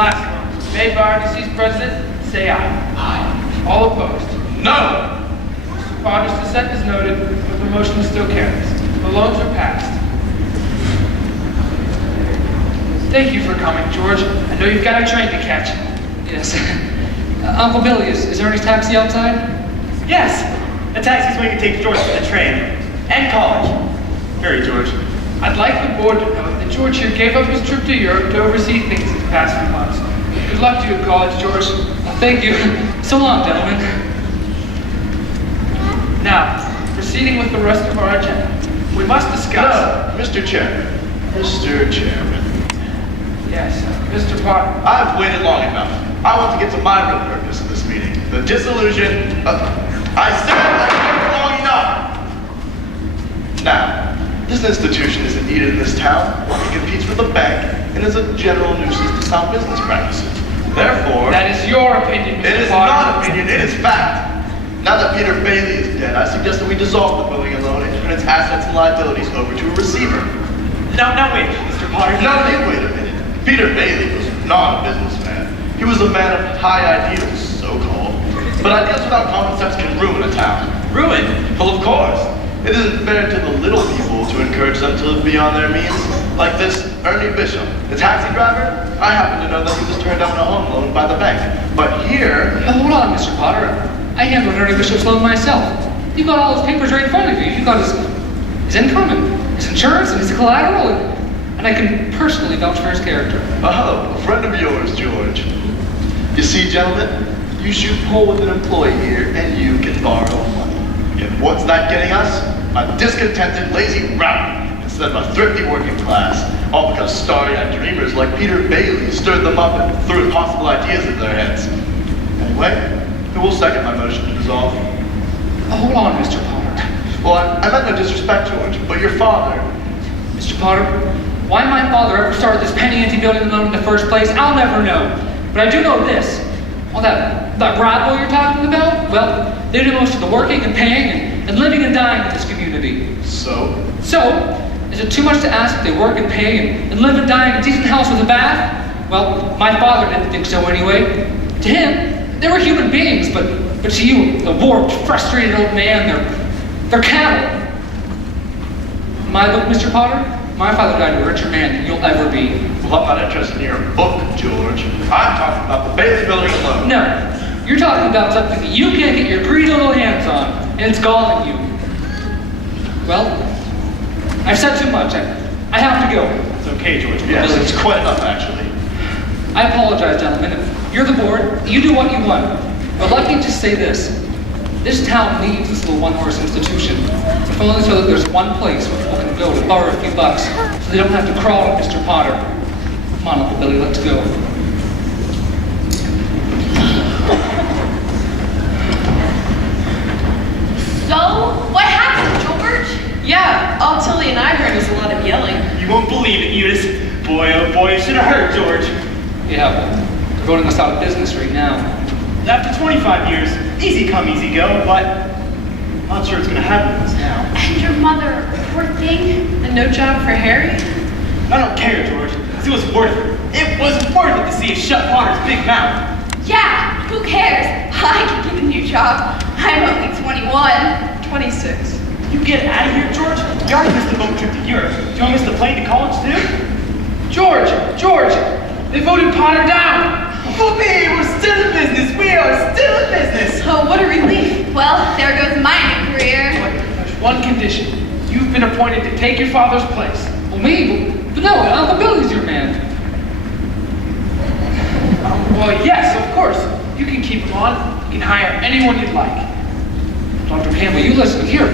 class loans made by our deceased president, say aye. Aye. All opposed? No. Mr. Potter's dissent is noted, but the motion is still carried. The loans are passed. Thank you for coming, George. I know you've got a train to catch. Yes. Uncle Billy, is there any taxi outside? Yes, a taxi's waiting to take George to the train and college. Hurry, George. I'd like the board to know that George here gave up his trip to Europe to oversee things these past few months. Good luck to you at college, George. Thank you. So long, gentlemen. Now, proceeding with the rest of our agenda, we must discuss... No, Mr. Chairman. Mr. Chairman. Yes, Mr. Potter. I've waited long enough. I want to get to my real purpose of this meeting. The disillusion of... I said I've waited long enough! Now, this institution isn't needed in this town. It competes with the bank and is a general nuisance to sound business practices. Therefore... That is your opinion, Mr. It is Potter. not opinion, it is fact. Now that Peter Bailey is dead, I suggest that we dissolve the building and loan and turn its assets and liabilities over to a receiver. Now wait, Mr. Potter. Now, wait a minute. Peter Bailey was not a businessman. He was a man of high ideals, so-called. But ideas without common sense can ruin a town. Ruin? Well, of course. It isn't fair to the little people to encourage them to live beyond their means. Like this Ernie Bishop, the taxi driver. I happen to know that he was turned down a home loan by the bank. But here... Hold on, Mr. Potter. I handled Ernie Bishop's loan myself. You got all his papers right in front of you. You got his income and his insurance and his collateral, and I can personally vouch for his character. Oh, a friend of yours, George. You see, gentlemen, you shoot pool with an employee here, and you can borrow money. And what's that getting us? A discontented, lazy rowdy instead of a thrifty working class. All because starry-eyed dreamers like Peter Bailey stirred them up and threw impossible ideas into their heads. Anyway, who will second my motion to dissolve? Hold on, Mr. Potter. Well, I meant no disrespect, George, but your father... Mr. Potter, why my father ever started this penny ante building loan in the first place, I'll never know. But I do know this. All that rabble you're talking about, well, they do most of the working and paying and living and dying in this community. So, is it too much to ask if they work and pay and live and die in a decent house with a bath? Well, my father didn't think so anyway. To him, they were human beings, but to you, the warped, frustrated old man, they're cattle. In my book, Mr. Potter, my father died a richer man than you'll ever be. well, I'm not interested in your book, George. I'm talking about the Bailey building alone. No, you're talking about something that you can't get your greedy little hands on, and it's galling you. Well, I've said too much. I have to go. It's okay, George. Yes, it's quite enough, actually. I apologize, gentlemen. If you're the board, you do what you want. But let me just say this. This town needs this little one-horse institution. If only so that there's one place where people can go to borrow a few bucks, so they don't have to crawl to Mr. Potter. Come on, Uncle Billy, let's go. So, what happened, George? Yeah, all Tilly and I heard was a lot of yelling. You won't believe it, Eunice. Boy, oh boy, it should have hurt, George. Yeah, well, they're voting us out of business right now. After 25 years, easy come, easy go, but I'm not sure it's gonna happen to us now. And your mother, poor thing. And no job for Harry? I don't care, George, 'cause it was worth it. It was worth it to see us shut Potter's big mouth. Yeah, who cares? I can get a new job. I'm only 21. 26. You get out of here, George. You already missed the boat trip to Europe. Do you want to miss the plane to college, too? George! They voted Potter down! Whoopee! We're still in business! We are still in business! Oh, what a relief. Well, there goes my new career. There's one condition. You've been appointed to take your father's place. Well, me? But no, Uncle Billy's your man. Well, yes, of course. You can keep him on. You can hire anyone you'd like. Dr. Campbell, you listen here.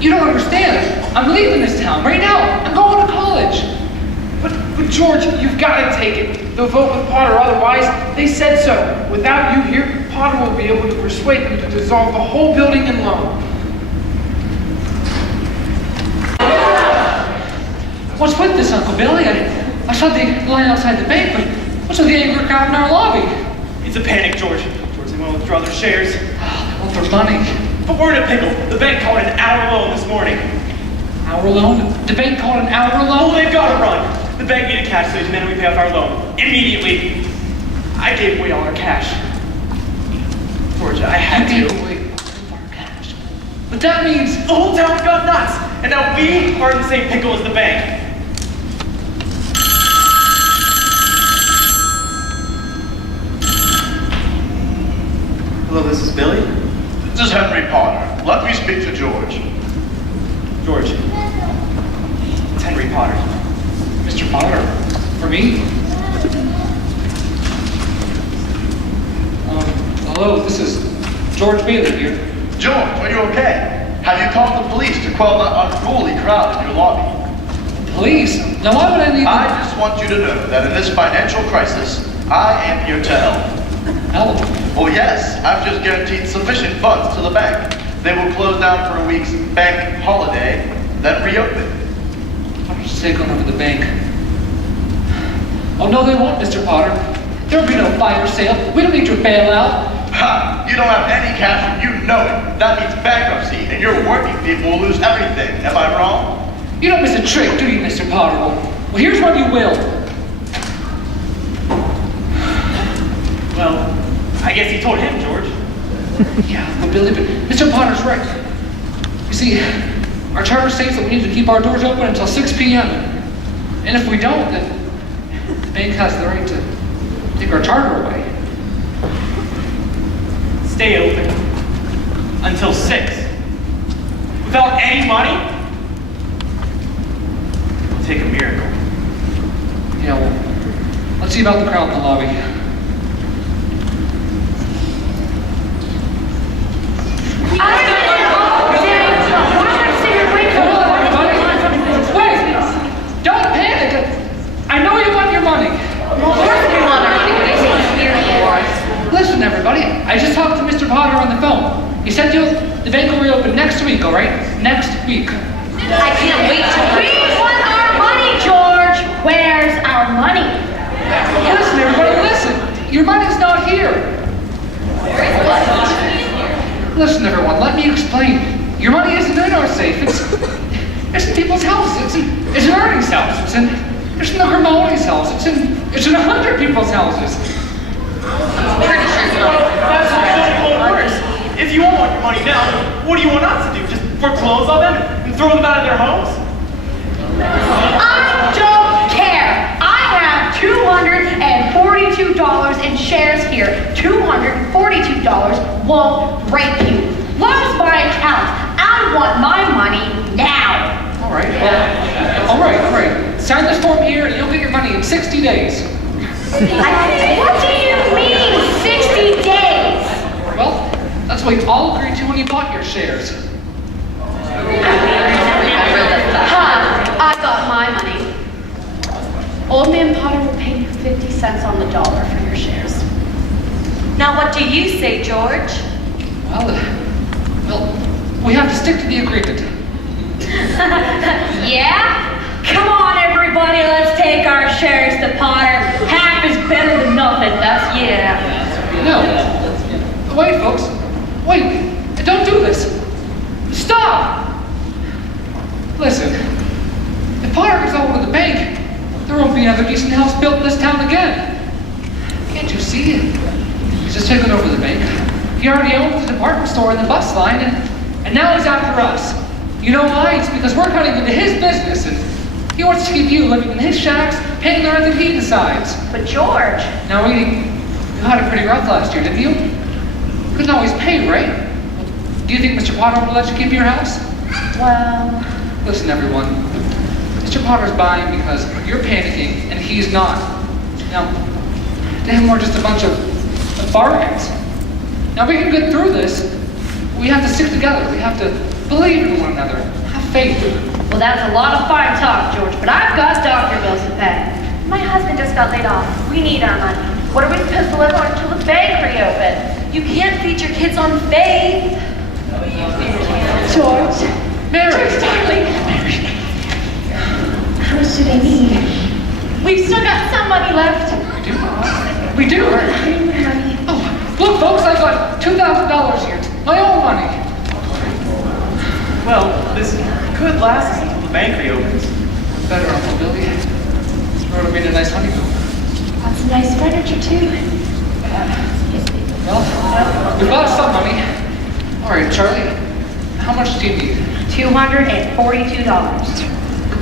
You don't understand. I'm leaving this town right now. I'm going to college. But George, you've got to take it. They'll vote with Potter, otherwise, they said so. Without you here, Potter will be able to persuade them to dissolve the whole building and loan. What's with this, Uncle Billy? I saw the line outside the bank, but what's with the angry crowd in our lobby? It's a panic, George. George, they want to withdraw their shares. They want their money. But we're in a pickle. The bank called an hour loan this morning. Hour loan? The bank called an hour Oh, loan? they've got to run. The bank needed cash so these men we pay off our loan. Immediately. I gave away all our cash. George, I had You to. gave away all of our cash. But that means The whole town's gone nuts, and now we are in the same pickle as the bank. Hello, this is Billy. This is Henry Potter. Let me speak to George. George. It's Henry Potter. Mr. Potter, for me? Hello, this is George Bailey here. George, are you okay? Have you called the police to quell that unruly crowd in your lobby? Police? Now why would I need I just want you to know that in this financial crisis, I am here to help. help? Oh yes, I've just guaranteed sufficient funds to the bank. They will close down for a week's bank holiday, then reopen. I'll just take on over the bank. Oh no, they won't, Mr. Potter. There'll be no fire sale. We don't need your bailout. Ha! You don't have any cash and you know it. That means bankruptcy, and your working people will lose everything. Am I wrong? You don't miss a trick, do you, Mr. Potter? Well, here's what you will. Well, I guess you told him, George. Yeah, but Billy, but Mr. Potter's right. You see, our charter states that we need to keep our doors open until 6 p.m. And if we don't, then the bank has the right to take our charter away. Stay open until 6. Without any money? It'll take a miracle. Yeah, well, let's see about the crowd in the lobby. Come on, everybody. Wait! Don't panic! I know you want your money. Listen, everybody. I just talked to Mr. Potter on the phone. He said the bank will reopen next week, all right? Next week. I can't wait to. We want our money, George. Where's our money? Listen, everybody, listen. Your money's not here. Listen, everyone, let me explain. Your money isn't in our safe. It's in people's houses. It's in Ernie's house. It's in the Hermione's house. It's in 100 people's houses. That's actually worse. If you all want your money now, what do you want us to do? Just foreclose on them and throw them out of their homes? I don't care. I have $242 in shares here. $242 won't break you. Lose my account. I want my money now. All right. Well, all right. Sign this form here, and you'll get your money in 60 days. What do you mean, 60 days? Well, that's what we all agreed to when you bought your shares. I got my money. Old Man Potter will pay you 50 cents on the dollar for your shares. Now what do you say, George? Well, we have to stick to the agreement. Yeah? Come on, everybody, let's take our shares to Potter. Half is better than nothing, that's yeah. No. Wait, folks. Wait. Don't do this. Stop! Listen. If Potter gets all over the bank, there won't be another decent house built in this town again. Can't you see it? He's just taken over the bank. He already owns the department store and the bus line, and now he's after us. You know why? It's because we're cutting into his business, and he wants to keep you living in his shacks, paying the rent that he decides. But George, Now, you had it pretty rough last year, didn't you? Couldn't always pay, right? Do you think Mr. Potter will let you keep your house? well, Listen, everyone. Mr. Potter's buying because you're panicking, and he's not. Now, to him, we're just a bunch of bargains. Now, we can get through this. We have to stick together. We have to believe in one another. Have faith. well, that's a lot of fine talk, George, but I've got doctor bills to pay. My husband just got laid off. We need our money. What are we supposed to live on until the bank reopens? You can't feed your kids on faith. George, Mary! George, darling. How much do they need? We've still got some money left. We do. Honey. Oh, look, folks, I got $2,000 here. It's my own money. Well, this could last us until the bank reopens. Better, Uncle Billy. This road will be a nice honeymoon. Got some nice furniture, too. Well, we've got some money. All right, Charlie, how much do you need? $242.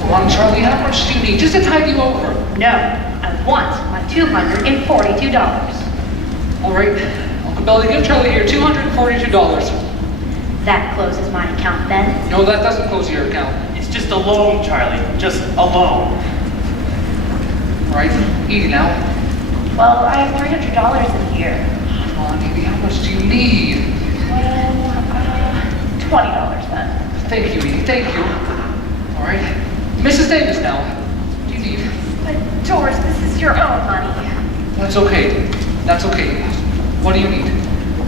Come on, Charlie, how much do you need? Just to tide you over. No, I want my $242. All right, Uncle Billy, give Charlie here $242. That closes my account then. No, that doesn't close your account. It's just a loan, Charlie. Just a loan. All right, easy now. Well, I have $300 in here. Come on, Evie, how much do you need? Well, $20 then. Thank you, Evie, thank you. All right, Mrs. Davis now. What do you need? But George, this is your own money. That's okay. That's okay. What do you need?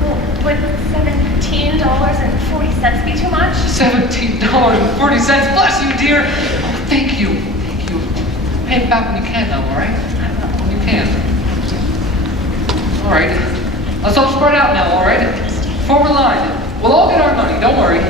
Well, would $17.40 be too much? $17.40. Bless you, dear. Oh, thank you. Thank you. Pay it back when you can, though, all right? When you can. All right. Let's all spread out now, all right? Form a line. We'll all get our money. Don't worry.